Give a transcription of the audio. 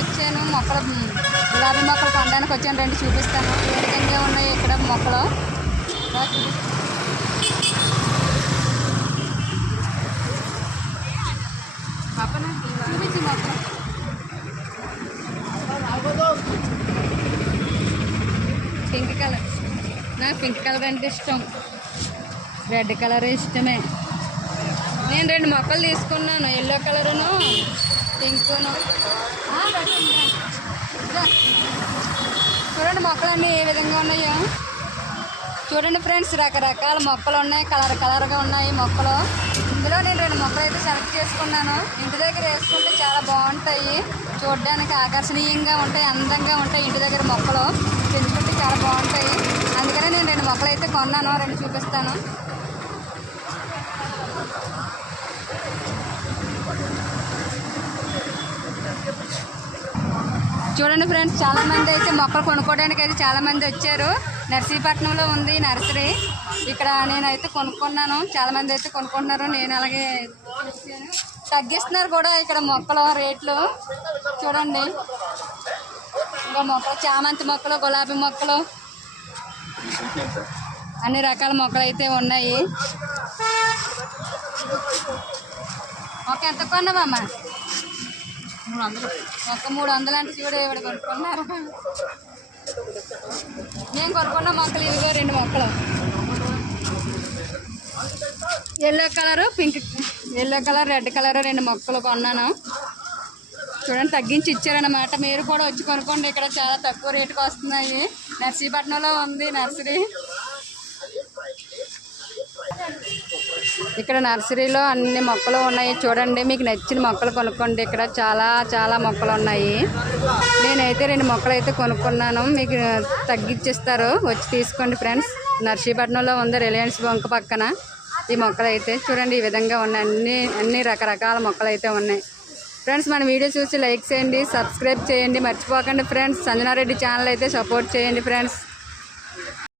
వచ్చాను మొక్కలు గులాబీ మొక్కలు కొనడానికి వచ్చాను. రెండు చూపిస్తాను. ఏ విధంగా ఉన్నాయి ఇక్కడ మొక్కలు? రా మొక్కలు. Pink colour. నాకు పింక్ కలర్ అంటే ఇష్టం. రెడ్ కలర్ ఇష్టమే. నేను రెండు మొక్కలు తీసుకున్నాను. ఎల్లో కలరును పింకును. చూడండి మొక్కలన్నీ ఏ విధంగా ఉన్నాయో. చూడండి ఫ్రెండ్స్ రకరకాల మొక్కలు ఉన్నాయి కలర్ కలర్గా ఉన్నాయి మొక్కలు. ఇందులో నేను రెండు మొక్కలు అయితే సెలెక్ట్ చేసుకున్నాను. ఇంటి దగ్గర వేసుకుంటే చాలా బాగుంటాయి. చూడడానికి ఆకర్షణీయంగా ఉంటాయి అందంగా ఉంటాయి ఇంటి దగ్గర మొక్కలు. పెంచుకుంటే చాలా బాగుంటాయి. అందుకనే నేను రెండు మొక్కలు అయితే కొన్నాను రెండు చూపిస్తాను. చూడండి ఫ్రెండ్స్ చాలా మంది అయితే మొక్కలు కొనుక్కోవడానికి అయితే చాలా మంది వచ్చారు. నర్సీపట్నంలో ఉంది నర్సరీ. ఇక్కడ నేనైతే కొనుక్కున్నాను. చాలా మంది అయితే కొనుక్కుంటున్నారు. నేను అలాగే తగ్గిస్తున్నారు కూడా ఇక్కడ మొక్కలు రేట్లు. చూడండి. ఇంకా మొక్కలు చామంతి మొక్కలు గులాబీ మొక్కలు. అన్ని రకాల మొక్కలు అయితే ఉన్నాయి. మొక్క ఎంత కొన్నావమ్మా? ఒక మూడు వందలు అంటే చూడు ఇవిడ కొనుక్కున్నారు. నేను కొనుక్కున్న మొక్కలు ఇవిగో రెండు మొక్కలు. Yellow colour pink yellow colour red colour రెండు మొక్కలు కొన్నాను. చూడండి తగ్గించి ఇచ్చారన్నమాట. మీరు కూడా వచ్చి కొనుక్కోండి. ఇక్కడ చాలా తక్కువ రేటుకి వస్తున్నాయి. నర్సీపట్నంలో ఉంది నర్సరీ. ఇక్కడ నర్సరీలో అన్ని మొక్కలు ఉన్నాయి. చూడండి మీకు నచ్చిన మొక్కలు కొనుక్కోండి. ఇక్కడ చాలా చాలా మొక్కలు ఉన్నాయి. నేనైతే రెండు మొక్కలు అయితే కొనుక్కున్నాను. మీకు తగ్గించిస్తారు వచ్చి తీసుకోండి ఫ్రెండ్స్. నర్సీపట్నంలో ఉంది రిలయన్స్ బొంక పక్కన. ఈ మొక్కలు అయితే చూడండి ఈ విధంగా ఉన్నాయి. అన్ని అన్ని రకరకాల మొక్కలు అయితే ఉన్నాయి. ఫ్రెండ్స్ మన వీడియో చూసి లైక్ చేయండి సబ్స్క్రైబ్ చేయండి. మర్చిపోకండి ఫ్రెండ్స్. సంజనారెడ్డి ఛానల్ అయితే సపోర్ట్ చేయండి ఫ్రెండ్స్.